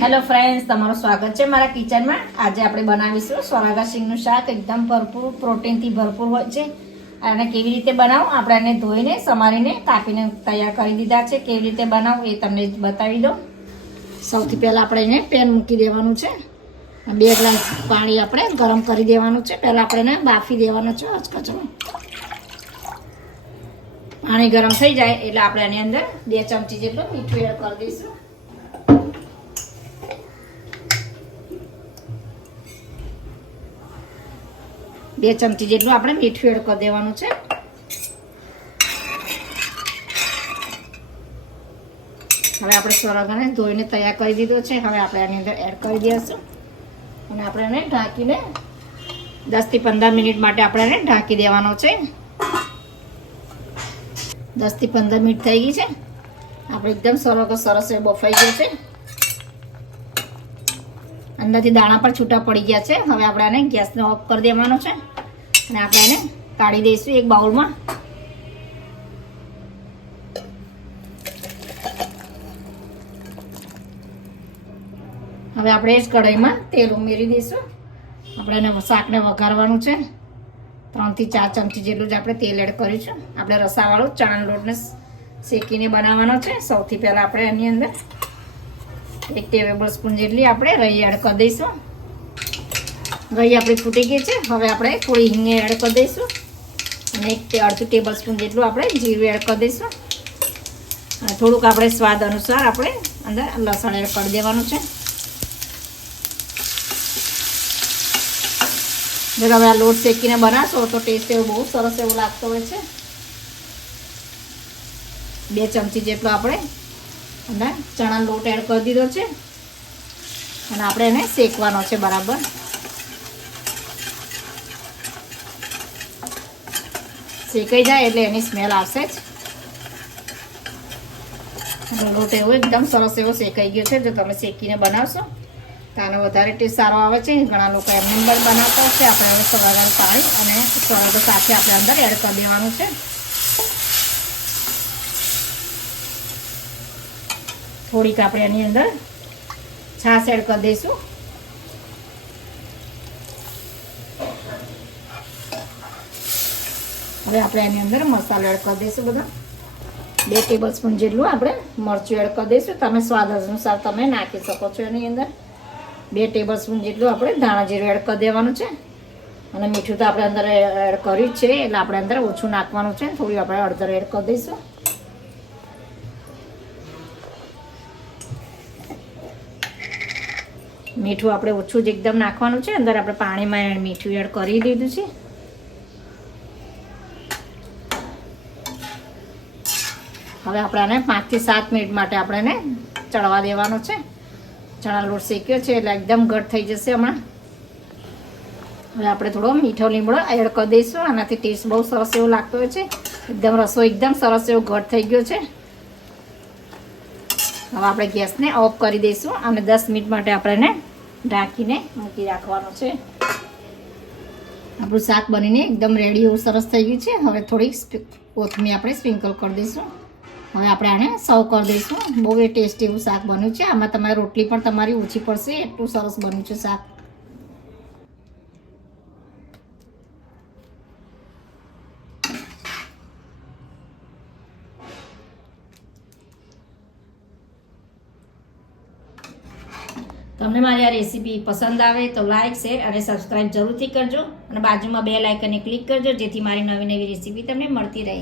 Hello friends, તમારું સ્વાગત છે મારા કિચનમાં. આજે આપણે બનાવીશું સોરાગા સિંગનું શાક, એકદમ ભરપૂર પ્રોટીનથી ભરપૂર હોય છે. અને કેવી રીતે બનાવું? આપણે એને ધોઈને, સમારીને, કાપીને તૈયાર કરી દીધા છે. કેવી રીતે બનાવું એ તમને બતાવી દો સૌથી પહેલાં આપણે એને પેન મૂકી દેવાનું છે. બે ગ્લાસ પાણી આપણે ગરમ કરી દેવાનું છે. પહેલાં આપણે એને બાફી દેવાનું છે અચકચરો. પાણી ગરમ થઈ જાય એટલે આપણે એની અંદર બે ચમચી જેટલું મીઠું એડ કરી દઈશું. બે ચમચી જેટલું આપણે મીઠું એડ કરી દેવાનું છે. હવે આપણે સોરાગાને ધોઈને તૈયાર કરી દીધો છે. હવે આપણે આની અંદર એડ કરી દઈશું. અને આપણે એને ઢાંકીને દસથી પંદર મિનિટ માટે આપણે એને ઢાંકી દેવાનો છે. દસથી પંદર મિનિટ થઈ ગઈ છે. આપણે એકદમ સરસ સરસ એ બફાઈ ગયો છે. અંદરથી દાણા પણ છૂટા પડી ગયા છે. હવે આપણે આને ગેસને ઓફ કરી દેવાનો છે. અને આપણે એને કાઢી દઈશું એક બાઉલમાં. હવે આપણે એ જ કઢાઈમાં તેલ ઉમેરી દઈશું. આપણે એને શાકને વઘારવાનું છે. ત્રણથી ચાર ચમચી જેટલું જ આપણે તેલ એડ કરીશું આપણે રસાવાળું ચણાના લોટને શેકીને બનાવવાનો છે. સૌથી પહેલાં આપણે એની અંદર એક ટેબલ સ્પૂન જેટલી આપણે રહી એડ કરી દઈશું. રહી આપણી ફૂટી ગઈ છે. હવે આપણે થોડી હિંગ એડ કરી દઈશું. અને એક અડધું ટેબલ સ્પૂન જેટલું આપણે જીરું એડ કરી દઈશું. અને થોડુંક આપણે સ્વાદ અનુસાર આપણે અંદર લસણ એડ કરી દેવાનું છે. જો તમે આ લોટ શેકીને બનાવશો તો ટેસ્ટ એવો બહુ સરસ એવો લાગતો હોય છે. બે ચમચી જેટલો આપણે અને ચણા લોટ એડ કરી દીધો છે. અને આપણે એને શેકવાનો છે બરાબર. શેકાઈ જાય એટલે એની સ્મેલ આવશે જ. લોટ એવો એકદમ સરસ એવો શેકાઈ ગયો છે, જો તમે શેકીને બનાવશો. તો આનો વધારે ટેસ્ટ સારો આવે છે. ઘણા લોકો એમને પણ બનાવતા હશે. આપણે હવે સવારે પાણી અને સવાગો સાથે આપણે અંદર એડ કરી દેવાનું છે. થોડીક આપણે એની અંદર છાશ એડ કરી દઈશું. હવે આપણે એની અંદર મસાલો એડ કરી દઈશું બધા. બે ટેબલ સ્પૂન જેટલું આપણે મરચું એડ કરી દઈશું. તમે સ્વાદ અનુસાર તમે નાખી શકો છો એની અંદર. બે ટેબલ સ્પૂન જેટલું આપણે ધાણા જીરું એડ કરી દેવાનું છે. અને મીઠું તો આપણે અંદર એડ કર્યું જ છે, એટલે આપણે અંદર ઓછું નાખવાનું છે. થોડું આપણે અડધર એડ કરી દઈશું. મીઠું આપણે ઓછું જ એકદમ નાખવાનું છે. અંદર આપણે પાણીમાં મીઠું એડ કરી દીધું છે. હવે આપણે આને પાંચથી સાત મિનિટ માટે આપણે એને ચડવા દેવાનો છે. ચણા લોટ શેક્યો છે એટલે એકદમ ઘટ થઈ જશે હમણાં. હવે આપણે થોડો મીઠો લીમડો એડ કરી દઈશું. આનાથી ટેસ્ટ બહુ સરસ એવો લાગતો હોય છે. એકદમ રસો એકદમ સરસ એવો ઘટ થઈ ગયો છે. હવે આપણે ગેસને ઓફ કરી દઈશું અને દસ મિનિટ માટે આપણે ઢાંકીને મૂકી રાખવાનું છે. આપણું શાક બનીને એકદમ રેડી એવું સરસ થઈ ગયું છે. હવે થોડીક કોથમી આપણે સ્પ્રિંકલ કરી દઈશું. હવે આપણે આને સર્વ કરી દઈશું. બહુ એ ટેસ્ટી એવું શાક બન્યું છે. આમાં તમારે રોટલી પણ તમારી ઓછી પડશે. એટલું સરસ બન્યું છે શાક. તમને મારી આ રેસીપી પસંદ આવે તો લાઇક શેર અને સબસ્ક્રાઇબ જરૂરથી કરજો અને બાજુમાં બે લાઇકને ક્લિક કરજો જેથી મારી નવી નવી રેસીપી તમને મળતી રહે.